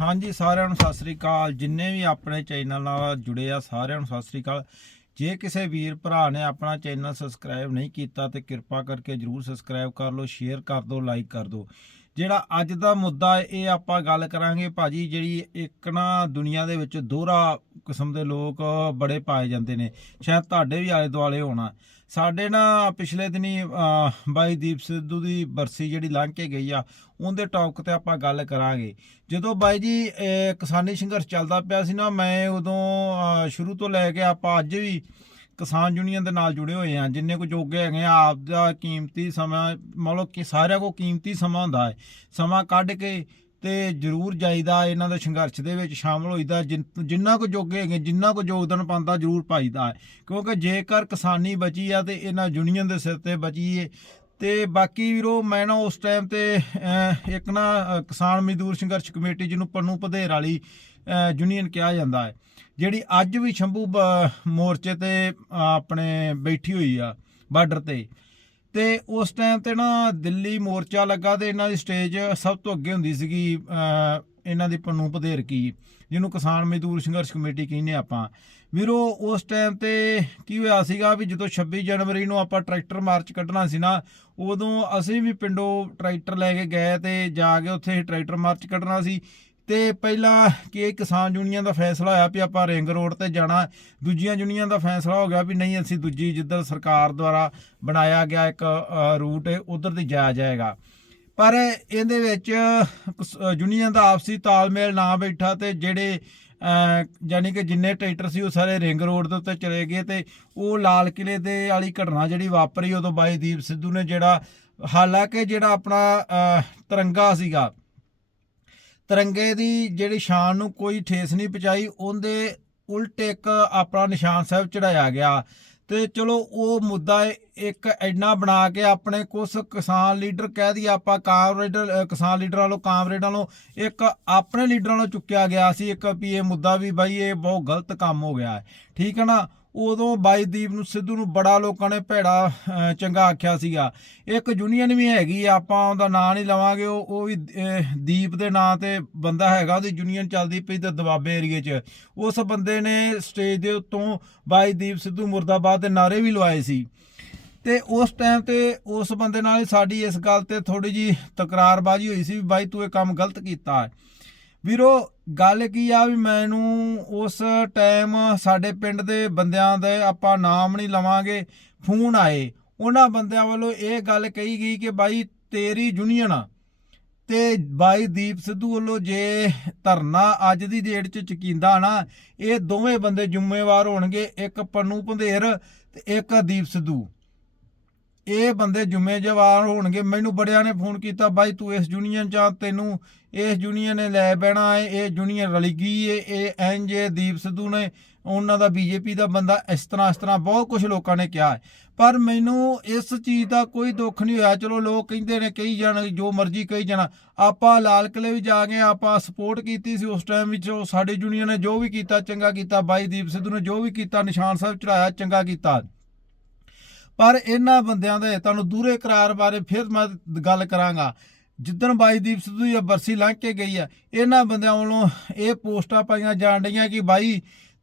ਹਾਂਜੀ, ਸਾਰਿਆਂ ਨੂੰ ਸਤਿ ਸ੍ਰੀ ਅਕਾਲ। ਜਿੰਨੇ ਵੀ ਆਪਣੇ ਚੈਨਲ ਨਾਲ ਜੁੜੇ ਆ, ਸਾਰਿਆਂ ਨੂੰ ਸਤਿ ਸ੍ਰੀ ਅਕਾਲ। ਜੇ ਕਿਸੇ ਵੀਰ ਭਰਾ ਨੇ ਆਪਣਾ ਚੈਨਲ ਸਬਸਕ੍ਰਾਈਬ ਨਹੀਂ ਕੀਤਾ ਤੇ ਕਿਰਪਾ ਕਰਕੇ ਜਰੂਰ ਸਬਸਕ੍ਰਾਈਬ ਕਰ ਲਓ, ਸ਼ੇਅਰ ਕਰ ਦਿਓ, ਲਾਈਕ ਕਰ ਦਿਓ। ਜਿਹੜਾ ਅੱਜ ਦਾ ਮੁੱਦਾ ਇਹ ਆਪਾਂ ਗੱਲ ਕਰਾਂਗੇ ਭਾਜੀ ਜਿਹੜੀ ਇੱਕ ਨਾ ਦੁਨੀਆ ਦੇ ਵਿੱਚ ਦੋਹਰਾ ਕਿਸਮ ਦੇ ਲੋਕ ਬੜੇ ਪਾਏ ਜਾਂਦੇ ਨੇ। ਸ਼ਾਇਦ ਤੁਹਾਡੇ ਵੀ ਆਲੇ ਦੁਆਲੇ ਹੋਣਾ। ਸਾਡੇ ਨਾ ਪਿਛਲੇ ਦਿਨੀ ਬਾਈ ਦੀਪ ਸਿੱਧੂ ਦੀ ਬਰਸੀ ਜਿਹੜੀ ਲੰਘ ਕੇ ਗਈ ਆ, ਉਹਦੇ ਟੌਕ ਤੇ ਆਪਾਂ ਗੱਲ ਕਰਾਂਗੇ। ਜਦੋਂ ਬਾਈ ਜੀ ਕਿਸਾਨੀ ਸੰਘਰਸ਼ ਚੱਲਦਾ ਪਿਆ ਸੀ ਨਾ, ਮੈਂ ਉਦੋਂ ਸ਼ੁਰੂ ਤੋਂ ਲੈ ਕੇ ਆਪਾਂ ਅੱਜ ਵੀ ਕਿਸਾਨ ਯੂਨੀਅਨ ਦੇ ਨਾਲ ਜੁੜੇ ਹੋਏ ਆ, ਜਿੰਨੇ ਕੁ ਜੋਗੇ ਹੈਗੇ ਆ, ਆਪ ਦਾ ਕੀਮਤੀ ਸਮਾਂ, ਮਤਲਬ ਕਿ ਸਾਰਿਆਂ ਕੋ ਕੀਮਤੀ ਸਮਾਂ ਹੁੰਦਾ ਹੈ। ਸਮਾਂ ਕੱਢ ਕੇ ਤੇ ਜ਼ਰੂਰ ਜਾਈਦਾ, ਇਹਨਾਂ ਦੇ ਸੰਘਰਸ਼ ਦੇ ਵਿੱਚ ਸ਼ਾਮਲ ਹੋਈਦਾ, ਜਿਨ- ਜਿੰਨਾ ਕੋ ਜੋਗੇ ਹੈਗੇ, ਜਿੰਨਾ ਕੋ ਯੋਗਦਾਨ ਪਾਉਂਦਾ, ਜ਼ਰੂਰ ਪਾਈਦਾ ਹੈ। ਕਿਉਂਕਿ ਜੇਕਰ ਕਿਸਾਨੀ ਬਚੀ ਆ ਤੇ ਇਹਨਾਂ ਯੂਨੀਅਨ ਦੇ ਸਿਰ ਤੇ ਬਚੀ ਏ ਤੇ ਬਾਕੀ ਵੀਰੋ, ਮੈਂ ਨਾ ਉਸ ਟਾਈਮ ਤੇ ਇੱਕ ਨਾ ਕਿਸਾਨ ਮਜ਼ਦੂਰ ਸੰਘਰਸ਼ ਕਮੇਟੀ ਜਿਹਨੂੰ ਪੰਨੂ ਪਧੇਰ ਵਾਲੀ ਯੂਨੀਅਨ ਕਿਹਾ ਜਾਂਦਾ ਹੈ, ਜਿਹੜੀ ਅੱਜ ਵੀ ਸ਼ੰਭੂ ਬ- ਮੋਰਚੇ ਤੇ ਆਪਣੇ ਬੈਠੀ ਹੋਈ ਆ, ਬਾਰਡਰ ਤੇ। ਤੇ ਉਸ ਟਾਈਮ ਤੇ ਨਾ ਦਿੱਲੀ ਮੋਰਚਾ ਲੱਗਾ ਤੇ ਇਹਨਾਂ ਦੀ ਸਟੇਜ ਸਭ ਤੋਂ ਅੱਗੇ ਹੁੰਦੀ ਸੀਗੀ ਇਹਨਾਂ ਦੀ ਪੰਨੂ ਪਧੇਰ ਕੀ, ਜਿਹਨੂੰ ਕਿਸਾਨ ਮਜ਼ਦੂਰ ਸੰਘਰਸ਼ ਕਮੇਟੀ ਕਹਿੰਦੇ ਆਪਾਂ। ਵੀਰੋ, ਉਸ ਟਾਈਮ ਤੇ ਕੀ ਹੋਇਆ ਸੀਗਾ ਵੀ ਜਦੋਂ 26 ਜਨਵਰੀ ਨੂੰ ਆਪਾਂ ਟਰੈਕਟਰ ਮਾਰਚ ਕੱਢਣਾ ਸੀ ਨਾ, ਉਦੋਂ ਅਸੀਂ ਵੀ ਪਿੰਡੋਂ ਟਰੈਕਟਰ ਲੈ ਕੇ ਗਏ ਤੇ ਜਾ ਕੇ ਉੱਥੇ ਟਰੈਕਟਰ ਮਾਰਚ ਕੱਢਣਾ ਸੀ। ਤੇ ਪਹਿਲਾਂ ਕਿ ਕਿਸਾਨ ਯੂਨੀਅਨ ਦਾ ਫੈਸਲਾ ਹੋਇਆ ਵੀ ਆਪਾਂ ਰਿੰਗ ਰੋਡ ਤੇ ਜਾਣਾ। ਦੂਜੀਆਂ ਯੂਨੀਅਨ ਦਾ ਫੈਸਲਾ ਹੋ ਗਿਆ ਵੀ ਨਹੀਂ, ਅਸੀਂ ਦੂਜੀ ਜਿੱਧਰ ਸਰਕਾਰ ਦੁਆਰਾ ਬਣਾਇਆ ਗਿਆ ਇੱਕ ਰੂਟ ਹੈ ਉਧਰ ਦੀ ਜਾਇਆ ਜਾਏਗਾ। ਪਰ ਇਹਦੇ ਵਿੱਚ ਯੂਨੀਅਨ ਦਾ ਆਪਸੀ ਤਾਲਮੇਲ ਨਾ ਬੈਠਾ ਤੇ ਜਿਹੜੇ ਅ, ਯਾਨੀ ਕਿ ਜਿੰਨੇ ਟਰੈਕਟਰ ਸੀ ਉਹ ਸਾਰੇ ਰਿੰਗ ਰੋਡ ਦੇ ਉੱਤੇ ਚਲੇ ਗਏ ਤੇ ਉਹ ਲਾਲ ਕਿਲੇ ਦੇ ਵਾਲੀ ਘਟਨਾ ਜਿਹੜੀ ਵਾਪਰੀ ਉਦੋਂ ਬਾਈ ਦੀਪ ਸਿੱਧੂ ਨੇ ਜਿਹੜਾ ਹਾਲਾਂਕਿ ਜਿਹੜਾ ਆਪਣਾ ਤਿਰੰਗਾ ਸੀਗਾ ਤਿਰੰਗੇ ਦੀ ਜਿਹੜੀ ਸ਼ਾਨ ਨੂੰ ਕੋਈ ਠੇਸ ਨਹੀਂ ਪਹੁੰਚਾਈ ਉਹਦੇ ਉਲਟ ਇੱਕ ਆਪਣਾ ਨਿਸ਼ਾਨ ਸਾਹਿਬ ਚੜਾਇਆ ਗਿਆ ਤੇ ਚਲੋ ਉਹ ਮੁੱਦਾ ਇੱਕ ਐਨਾ ਬਣਾ ਕੇ ਆਪਣੇ ਕੁਝ ਕਿਸਾਨ ਲੀਡਰ ਕਹਿ ਦਈਏ ਆਪਾਂ ਕਾਮਰੇਡਰ ਕਿਸਾਨ ਲੀਡਰਾਂ ਵੱਲੋਂ ਕਾਮਰੇਡਾਂ ਵੱਲੋਂ ਇੱਕ ਆਪਣੇ ਲੀਡਰਾਂ ਵੱਲੋਂ ਚੁੱਕਿਆ ਗਿਆ ਸੀ। ਇੱਕ ਵੀ ਇਹ ਮੁੱਦਾ ਵੀ ਬਾਈ ਇਹ ਬਹੁਤ ਗਲਤ ਕੰਮ ਹੋ ਗਿਆ ਹੈ। ਠੀਕ ਹੈ ਨਾ? ਉਦੋਂ ਬਾਈ ਦੀਪ ਨੂੰ ਸਿੱਧੂ ਨੂੰ ਬੜਾ ਲੋਕਾਂ ਨੇ ਭੈੜਾ ਚੰਗਾ ਆਖਿਆ ਸੀਗਾ। ਇੱਕ ਯੂਨੀਅਨ ਵੀ ਹੈਗੀ ਆ, ਆਪਾਂ ਉਹਦਾ ਨਾਂ ਨਹੀਂ ਲਵਾਂਗੇ ਉਹ ਉਹ ਵੀ ਦੀਪ ਦੇ ਨਾਂ ਤੇ ਬੰਦਾ ਹੈਗਾ ਉਹਦੀ ਯੂਨੀਅਨ ਚੱਲਦੀ ਪਈ ਤੇ ਦਬਾਬੇ ਏਰੀਏ 'ਚ। ਉਸ ਬੰਦੇ ਨੇ ਸਟੇਜ ਦੇ ਉੱਤੋਂ ਬਾਈ ਦੀਪ ਸਿੱਧੂ ਮੁਰਦਾਬਾਦ ਦੇ ਨਾਰੇ ਵੀ ਲਵਾਏ ਸੀ। ਤੇ ਉਸ ਟਾਈਮ ਤੇ ਉਸ ਬੰਦੇ ਨਾਲ ਸਾਡੀ ਇਸ ਗੱਲ ਤੇ ਥੋੜੀ ਜੀ ਤਕਰਾਰਬਾਜ਼ੀ ਹੋਈ ਸੀ ਵੀ ਬਾਈ ਤੂੰ ਇਹ ਕੰਮ ਗਲਤ ਕੀਤਾ ਹੈ। ਵੀਰੋ, ਗੱਲ ਕੀ ਆ ਵੀ ਮੈਨੂੰ ਉਸ ਟਾਈਮ ਸਾਡੇ ਪਿੰਡ ਦੇ ਬੰਦਿਆਂ ਦੇ ਆਪਾਂ ਨਾਮ ਨਹੀਂ ਲਵਾਂਗੇ, ਫੋਨ ਆਏ। ਉਹਨਾਂ ਬੰਦਿਆਂ ਵੱਲੋਂ ਇਹ ਗੱਲ ਕਹੀ ਗਈ ਕਿ ਬਾਈ ਤੇਰੀ ਯੂਨੀਅਨ ਆ ਤੇ ਬਾਈ ਦੀਪ ਸਿੱਧੂ ਵੱਲੋਂ ਜੇ ਧਰਨਾ ਅੱਜ ਦੀ ਡੇਟ 'ਚ ਚਕੀਂਦਾ ਨਾ, ਇਹ ਦੋਵੇਂ ਬੰਦੇ ਜ਼ਿੰਮੇਵਾਰ ਹੋਣਗੇ, ਇੱਕ ਪੰਨੂ ਪੰਧੇਰ ਤੇ ਇੱਕ ਦੀਪ ਸਿੱਧੂ। ਇਹ ਬੰਦੇ ਜ਼ਿੰਮੇਵਾਰ ਹੋਣਗੇ। ਮੈਨੂੰ ਬੜਿਆਂ ਨੇ ਫੋਨ ਕੀਤਾ ਬਾਈ ਤੂੰ ਇਸ ਯੂਨੀਅਨ ਚ ਆ, ਤੈਨੂੰ ਇਸ ਯੂਨੀਅਨ ਨੇ ਲੈ ਬਹਿਣਾ ਹੈ ਇਹ ਯੂਨੀਅਨ ਰਲੀ ਗਈ ਏ ਇਹ ਐਨਜੇ ਦੀਪ ਸਿੱਧੂ ਨੇ ਉਹਨਾਂ ਦਾ ਬੀਜੇਪੀ ਦਾ ਬੰਦਾ ਇਸ ਤਰ੍ਹਾਂ ਇਸ ਤਰ੍ਹਾਂ ਬਹੁਤ ਕੁਝ ਲੋਕਾਂ ਨੇ ਕਿਹਾ ਪਰ ਮੈਨੂੰ ਇਸ ਚੀਜ਼ ਦਾ ਕੋਈ ਦੁੱਖ ਨਹੀਂ ਹੋਇਆ। ਚਲੋ ਲੋਕ ਕਹਿੰਦੇ ਨੇ ਕਹੀ ਜਾਣ ਜੋ ਮਰਜ਼ੀ ਕਹੀ ਜਾਣਾ। ਆਪਾਂ ਲਾਲ ਕਿਲੇ ਵੀ ਜਾ ਗਏ ਆਪਾਂ ਸਪੋਰਟ ਕੀਤੀ ਸੀ ਉਸ ਟਾਈਮ ਵਿੱਚ ਉਹ ਸਾਡੇ ਯੂਨੀਅਨ ਨੇ ਜੋ ਵੀ ਕੀਤਾ ਚੰਗਾ ਕੀਤਾ। ਬਾਈ ਦੀਪ ਸਿੱਧੂ ਨੇ ਜੋ ਵੀ ਕੀਤਾ ਨਿਸ਼ਾਨ ਸਾਹਿਬ ਚੜਾਇਆ ਚੰਗਾ ਕੀਤਾ। ਪਰ ਇਹਨਾਂ ਬੰਦਿਆਂ ਦੇ ਤੁਹਾਨੂੰ ਦੂਰੇ ਕਰਾਰ ਬਾਰੇ ਫਿਰ ਮੈਂ ਗੱਲ ਕਰਾਂਗਾ। ਜਿੱਦਣ ਬਾਈ ਦੀਪ ਸਿੱਧੂ ਦੀ ਬਰਸੀ ਲੰਘ ਕੇ ਗਈ ਆ ਇਹਨਾਂ ਬੰਦਿਆਂ ਵੱਲੋਂ ਇਹ ਪੋਸਟਾਂ ਪਾਈਆਂ ਜਾਣ ਡਈਆਂ ਕਿ ਬਾਈ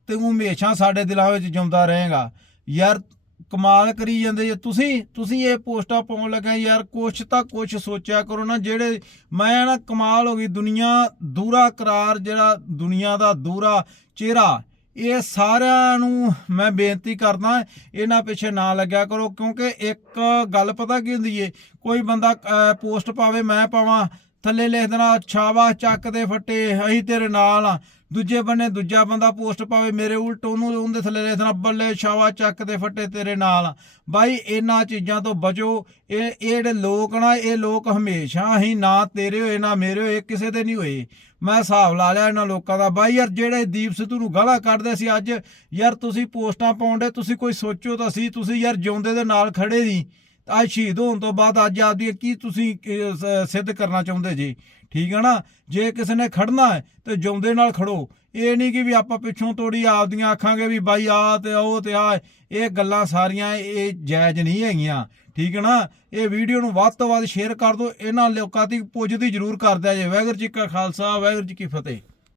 ਤੂੰ ਹਮੇਸ਼ਾ ਸਾਡੇ ਦਿਲਾਂ ਵਿੱਚ ਜਿਉਂਦਾ ਰਹੇਗਾ। ਯਾਰ ਕਮਾਲ ਕਰੀ ਜਾਂਦੇ ਜੇ ਤੁਸੀਂ ਤੁਸੀਂ ਇਹ ਪੋਸਟਾਂ ਪਾਉਣ ਲੱਗਾ ਯਾਰ ਕੁਛ ਤਾਂ ਕੁਛ ਸੋਚਿਆ ਕਰੋ ਨਾ, ਜਿਹੜੇ ਮੈਂ ਨਾ ਕਮਾਲ ਹੋ ਗਈ ਦੁਨੀਆ, ਦੂਰਾ ਕਰਾਰ ਜਿਹੜਾ ਦੁਨੀਆ ਦਾ ਦੂਰਾ ਚਿਹਰਾ ਇਹ ਸਾਰਿਆਂ ਨੂੰ ਮੈਂ ਬੇਨਤੀ ਕਰਦਾ, ਇਹਨਾਂ ਪਿੱਛੇ ਨਾ ਲੱਗਿਆ ਕਰੋ, ਕਿਉਂਕਿ ਇੱਕ ਗੱਲ ਪਤਾ ਕੀ ਹੁੰਦੀ ਏ? ਕੋਈ ਬੰਦਾ ਪੋਸਟ ਪਾਵੇ, ਮੈਂ ਪਾਵਾਂ ਥੱਲੇ ਲਿਖ ਦੇਣਾ, ਛਾਵਾ ਚੱਕ ਦੇ ਫੱਟੇ ਅਸੀਂ ਤੇਰੇ ਨਾਲ ਆ। ਦੂਜੇ ਬੰਨੇ ਦੂਜਾ ਬੰਦਾ ਪੋਸਟ ਪਾਵੇ, ਮੇਰੇ ਉਲਟ ਉਹਨੂੰ ਉਹਦੇ ਥੱਲੇ ਲਿਖ ਦੇਣਾ, ਬੱਲੇ ਛਾਵਾ ਚੱਕ ਦੇ ਫੱਟੇ ਤੇਰੇ ਨਾਲ ਆ। ਬਾਈ, ਇਹਨਾਂ ਚੀਜ਼ਾਂ ਤੋਂ ਬਚੋ। ਇਹ ਇਹ ਜਿਹੜੇ ਲੋਕ ਨਾ, ਇਹ ਲੋਕ ਹਮੇਸ਼ਾ ਹੀ ਨਾ ਤੇਰੇ ਹੋਏ, ਨਾ ਮੇਰੇ ਹੋਏ, ਕਿਸੇ ਦੇ ਨਹੀਂ ਹੋਏ। ਮੈਂ ਹਿਸਾਬ ਲਾ ਲਿਆ ਇਹਨਾਂ ਲੋਕਾਂ ਦਾ। ਬਾਈ ਯਾਰ, ਜਿਹੜੇ ਦੀਪ ਸਿੱਧੂ ਨੂੰ ਗਾਲਾਂ ਕੱਢਦੇ ਸੀ ਅੱਜ, ਯਾਰ ਤੁਸੀਂ ਪੋਸਟਾਂ ਪਾਉਂਦੇ ਤੁਸੀਂ ਕੋਈ ਸੋਚੋ ਤਾਂ ਸੀ ਤੁਸੀਂ ਯਾਰ ਜਿਉਂਦੇ ਦੇ ਨਾਲ ਖੜੇ ਸੀ ਅੱਜ ਸ਼ਹੀਦ ਹੋਣ ਤੋਂ ਬਾਅਦ ਅੱਜ ਆਪਦੀ ਕੀ ਤੁਸੀਂ ਸਿੱਧ ਕਰਨਾ ਚਾਹੁੰਦੇ ਜੀ? ਠੀਕ ਹੈ ਨਾ? ਜੇ ਕਿਸੇ ਨੇ ਖੜਨਾ ਹੈ, ਤੇ ਜਿਉਂਦੇ ਨਾਲ ਖੜੋ। ਇਹ ਨਹੀਂ ਕਿ ਵੀ ਆਪਾਂ ਪਿੱਛੋਂ ਤੋੜੀ ਆਪਦੀਆਂ ਆਖਾਂਗੇ ਵੀ ਬਾਈ ਆ ਤੇ ਉਹ ਤੇ ਆ ਇਹ ਗੱਲਾਂ ਸਾਰੀਆਂ ਇਹ ਜਾਇਜ਼ ਨਹੀਂ ਹੈਗੀਆਂ। ਠੀਕ ਹੈ ਨਾ? ਇਹ ਵੀਡੀਓ ਨੂੰ ਵੱਧ ਤੋਂ ਵੱਧ ਸ਼ੇਅਰ ਕਰ ਦਿਓ। ਇਹਨਾਂ ਲੋਕਾਂ ਤੱਕ ਪੁੱਜਦੀ ਜ਼ਰੂਰ ਕਰਦਾ ਜੇ ਵਾਹਿਗੁਰੂ ਜੀ ਕਾ ਖਾਲਸਾ, ਵਾਹਿਗੁਰੂ ਜੀ ਕੀ ਫਤਿਹ।